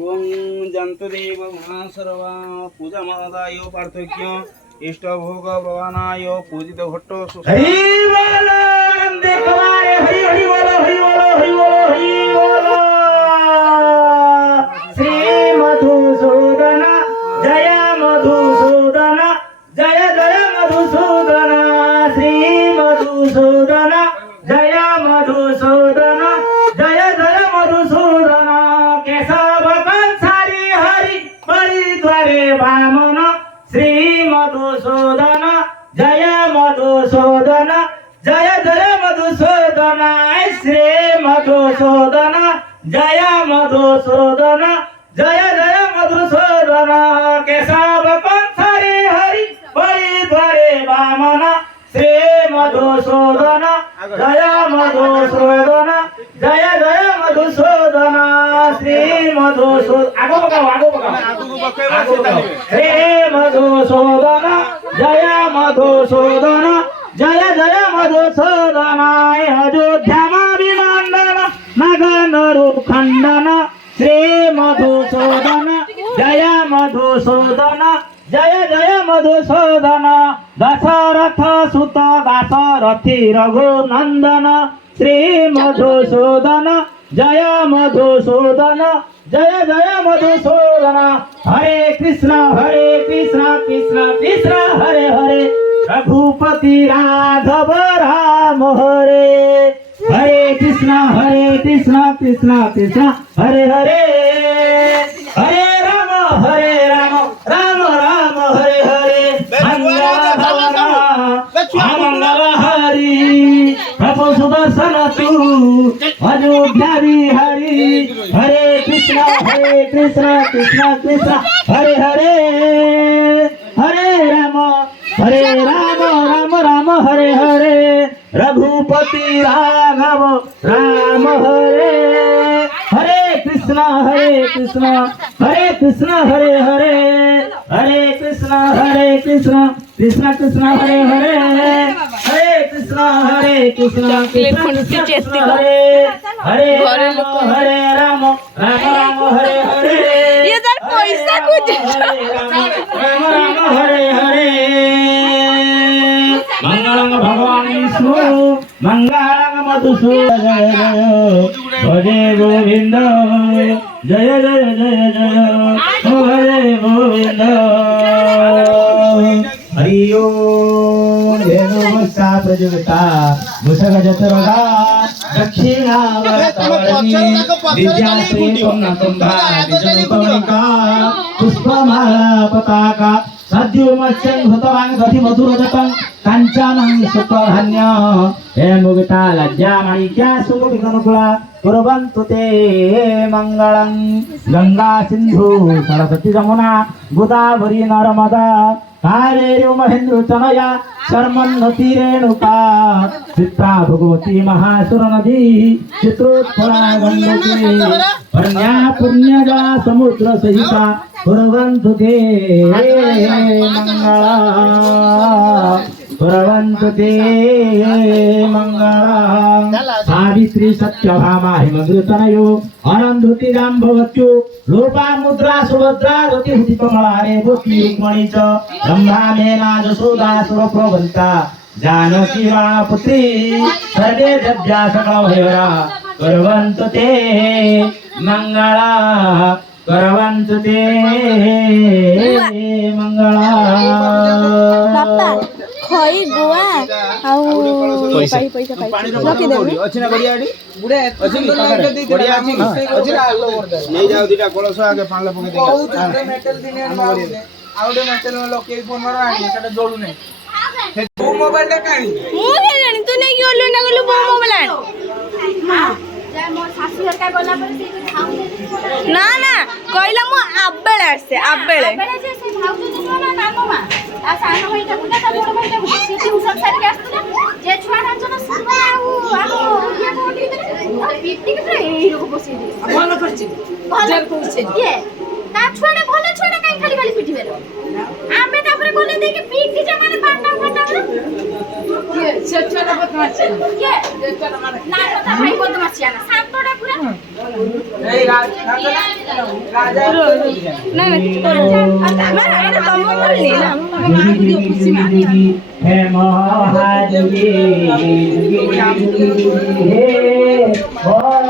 ओम जंतुदेव सर्वा पूजा मदाय पार्थक्य इष्ट भोग भवानाय पूजित भट्ट हरि बोल देखवारे हरि हरि बोल हरि बोल हरि बोल हरि बोल श्री मधुसूदन जय मधुसूदन जय जय मधुसूदन श्री मधुसूदन जय मधुसूदन जय जय मधुसूदन केशव कंसारी हरि बलि द्वारे वामन श्री मधुसूदन जय मधुसूदन जय जय मधुसूदन श्री मधुसूदन जय मधुसूदन जय जय मधुसूदन केशव कंसारी हरि बलि द्वारे वामन श्री मधुसूदन जय मधुसूदन जय जय मधुसूदन श्री मधुसूदन आगो श्री मधुसूदन जय मधुसूदन जय जय मधुसूदन अयोध्या विमंडन नगनरु खंडन श्री मधुसूदन जय मधुसूदन जय जय मधुसूदन दशरथ सुत दाशरथी रघुनंदन श्री मधुसूदन जय मधुसूदन जय जय मधुसूदन हरे कृष्ण कृष्ण कृष्ण हरे हरे रघुपति राघव राम हरे हरे कृष्ण कृष्ण कृष्ण हरे हरे हरे राम राम राम हरे हरे मंगल हरि प्रभु सुदर्शन तू अयोध्या हरि हरे कृष्ण कृष्ण कृष्ण हरे हरे हरे राम राम राम हरे हरे रघुपति राघव राम हरे हरे कृष्ण कृष्ण हरे हरे हरे कृष्ण कृष्ण कृष्ण हरे हरे हरे कृष्ण कृष्ण हरे हरे राम राम हरे हरे ये तर पैसा कुछ राम हरे हरे मंगलम भगवान विष्णु मंगलम मधुसूदन भजे गोविंद जय जय जय जय हरे गोविंद हरि ओम धेनुमस्ता प्रजुगता मुसगजतरगा दक्षिणावर्तवर्णी दिव्याश्री पुण्यकुंभा विजनुपवनिका पुष्पमाला पताका सद्युमस्यं भूतवान् गति मधुरजतं काञ्चनं सुखधान्य हे मुक्ता लज्जा माणिक्या सुखविघ्नकुला कुर्वन्तु ते मङ्गलं गंगा सिन्धु सरस्वती जमुना गोदावरी नर्मदा कावेरी महेन्द्र तनया शर्मन्नती रेणुका चित्रा भगवती महासुर नदी चित्रोत्पला गंगोत्री वन्या पुण्यजा समुद्र सहिता कुर्वन्तु ते मंगला कुर्वन्तु ते मंगला सावित्री सत्यभामा हिमदूतनयो अनन्धुति जाम्बवत्यो लोपामुद्रा सुभद्रा रति हुतिकमलारे गोपी रुक्मणी च ब्रह्मा मेना जसोदा सुरप्रवन्ता जानकी राणपुत्री सर्वे देव्या सकलभैरा कुर्वन्तु ते मंगला कुर्वन्तु ते मंगला बापा खई गुआ आउ पैसा रखि देबी अछि ना गड़ियाडी बुढे अछि कि गड़िया अछि अछि ना ले जाओ दिटा कलस आगे पाणले पके दे बहुत मेटल दिने आउडे मेटल में लोके फोन मारो आनी सेटा जोडू नै वो मोबाइल टा कानी मु ने जानी तू नै गेलु ना गेलु बो मोबाइल हां जा मोर सासी घर का गला पर से खाऊ ना ना कहला मु आबेले आसे आबेले जे से भाऊ तो ना नानो मा आ सानो भाईटा गुटा ता बड़ भाईटा गुटा से ट्यूशन सारी के आस्तला जे छुआ नाचन सुबा आउ आहो ये कोठी पिटी के ए लोग बसी दे भलो करछि जर कहछे ये ता छुआडे भलो छुआडे काई खाली खाली पिटी बेलो आमे तापरे बोले दे के पिटी जे না কথা ভাই বদমাশিয়া না শান্তটা পুরা এই রাজা না না না এটা তো বললি না খুশি মা हे महादेव हे